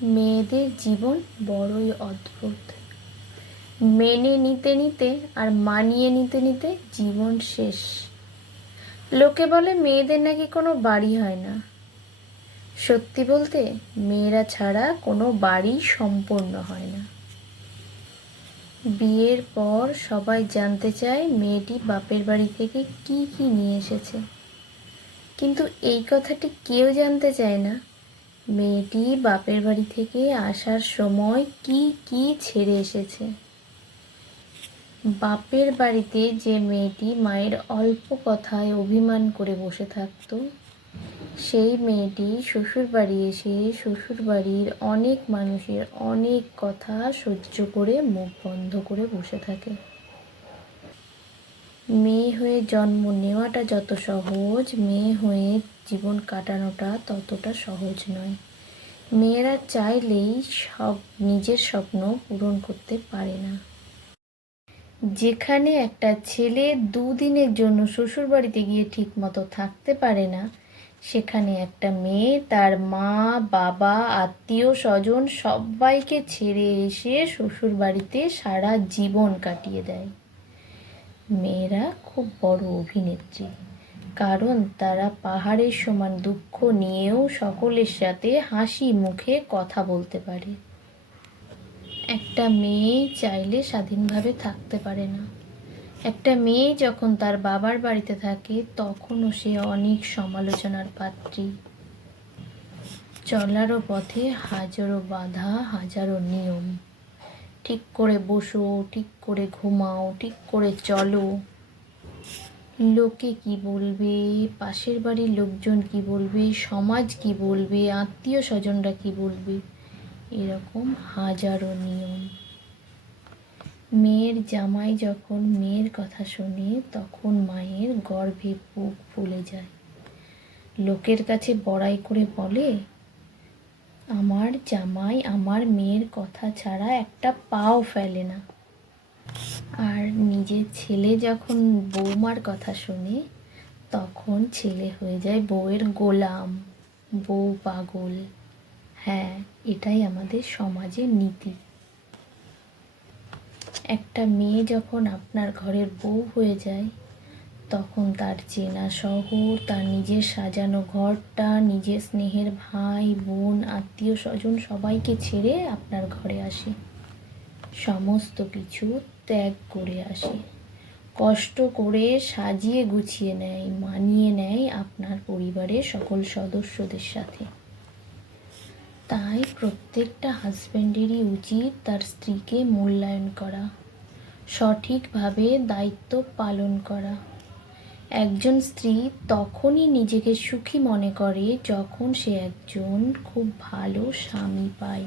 মেয়েদের জীবন বড়ই অদ্ভুত। মেনে নিতে নিতে আর মানিয়ে নিতে নিতে জীবন শেষ। লোকে বলে মেয়েদের নাকি কোনো বাড়ি হয় না। সত্যি বলতে মেয়েরা ছাড়া কোনো বাড়ি সম্পূর্ণ হয় না। বিয়ের পর সবাই জানতে চায় মেয়েটি বাপের বাড়ি থেকে কি কি নিয়ে এসেছে, কিন্তু এই কথাটি কেউ জানতে চায় না মেয়েটি বাপের বাড়ি থেকে আসার সময় কি কি ছেড়ে এসেছে। বাপের বাড়িতে যে মেয়েটি মায়ের অল্প কথায় অভিমান করে বসে থাকতো, সেই মেয়েটি শ্বশুর বাড়ি এসে শ্বশুর বাড়ির অনেক মানুষের অনেক কথা সহ্য করে মুখ বন্ধ করে বসে থাকে। মেয়ে হয়ে জন্ম নেওয়াটা যত সহজ, মেয়ে হয়ে জীবন কাটানোটা ততটা সহজ নয়। মেয়েরা চাইলেই সব নিজের স্বপ্ন পূরণ করতে পারে না। যেখানে একটা ছেলে দুদিনের জন্য শ্বশুর বাড়িতে গিয়ে ঠিক মতো থাকতে পারে না, সেখানে একটা মেয়ে তার মা বাবা আত্মীয় স্বজন সবাইকে ছেড়ে এসে শ্বশুর বাড়িতে সারা জীবন কাটিয়ে দেয়। মেয়েরা খুব বড় অভিনেত্রী, কারণ তারা পাহাড়ের সমান দুঃখ নিয়েও সকলের সাথে হাসি মুখে কথা বলতে পারে। একটা মেয়ে চাইলে স্বাধীনভাবে থাকতে পারে না। একটা মেয়ে যখন তার বাবার বাড়িতে থাকে তখনও সে অনেক সমালোচনার পাত্রী। চলারও পথে হাজারো বাধা, হাজারো নিয়ম। ঠিক করে বসো, ঠিক করে ঘুমাও, ঠিক করে চলো। লোকে কি বলবে, পাশের বাড়ির লোকজন কি বলবে, সমাজ কি বলবে, আত্মীয় স্বজনরা কি বলবে, এরকম হাজারো নিয়ম। মেয়ের জামাই যখন মেয়ের কথা শোনে তখন মায়ের গর্ভে বুক ফুলে যায়। লোকের কাছে বড়াই করে বলে, আমার জামাই আমার মেয়ের কথা ছাড়া একটা পাও ফেলে না। আর নিজের ছেলে যখন বৌমার কথা শোনে তখন ছেলে হয়ে যায় বউয়ের গোলাম, বউ পাগল। হ্যাঁ, এটাই আমাদের সমাজের নীতি। একটা মেয়ে যখন আপনার ঘরের বউ হয়ে যায় তখন তার চেনা শহর, তার নিজের সাজানো ঘরটা, নিজের স্নেহের ভাই বোন আত্মীয় স্বজন সবাইকে ছেড়ে আপনার ঘরে আসে। সমস্ত কিছু ত্যাগ করে আসে, কষ্ট করে সাজিয়ে গুছিয়ে নেয়, মানিয়ে নেয় আপনার পরিবারের সকল সদস্যদের সাথে। তাই প্রত্যেকটা হাজব্যান্ডেরই উচিত তার স্ত্রীকে মূল্যায়ন করা, সঠিকভাবে দায়িত্ব পালন করা। একজন স্ত্রী তখনই নিজেকে সুখী মনে করে যখন সে একজন খুব ভালো স্বামী পায়।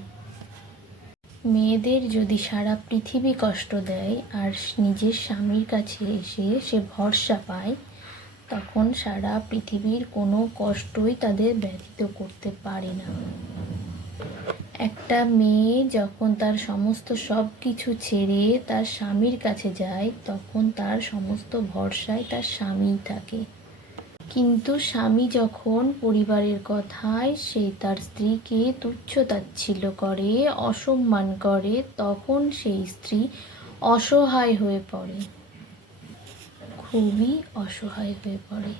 মেয়েদের যদি সারা পৃথিবী কষ্ট দেয় আর নিজের স্বামীর কাছে এসে সে ভরসা পায়, তখন সারা পৃথিবীর কোনো কষ্টই তাদের ব্যথিত করতে পারে না। একটা মেয়ে যখন তার সমস্ত সব কিছু ছেড়ে তার স্বামীর কাছে যায় তখন তার সমস্ত ভরসায় তার স্বামীই থাকে। কিন্তু স্বামী যখন পরিবারের কথায় সে তার স্ত্রীকে তুচ্ছ-তাচ্ছিল্য করে, অসম্মান করে, তখন সেই স্ত্রী অসহায় হয়ে পড়ে, খুবই অসহায় হয়ে পড়ে।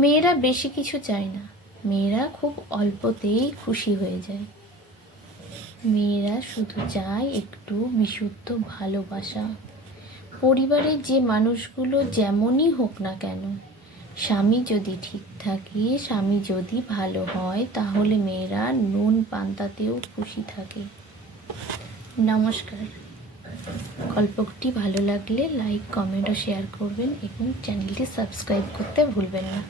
মেয়েরা বেশি কিছু চায় না, মেয়েরা খুব অল্পতেই খুশি হয়ে যায়। মেয়েরা শুধু চায় একটু বিশুদ্ধ ভালোবাসা। পরিবারের যে মানুষগুলো যেমনই হোক না কেন, স্বামী যদি ঠিক থাকে, স্বামী যদি ভালো হয়, তাহলে মেয়েরা নুন পান্তাতেও খুশি থাকে। নমস্কার। গল্পটি ভালো লাগলে লাইক, কমেন্ট ও শেয়ার করবেন এবং চ্যানেলটি সাবস্ক্রাইব করতে ভুলবেন না।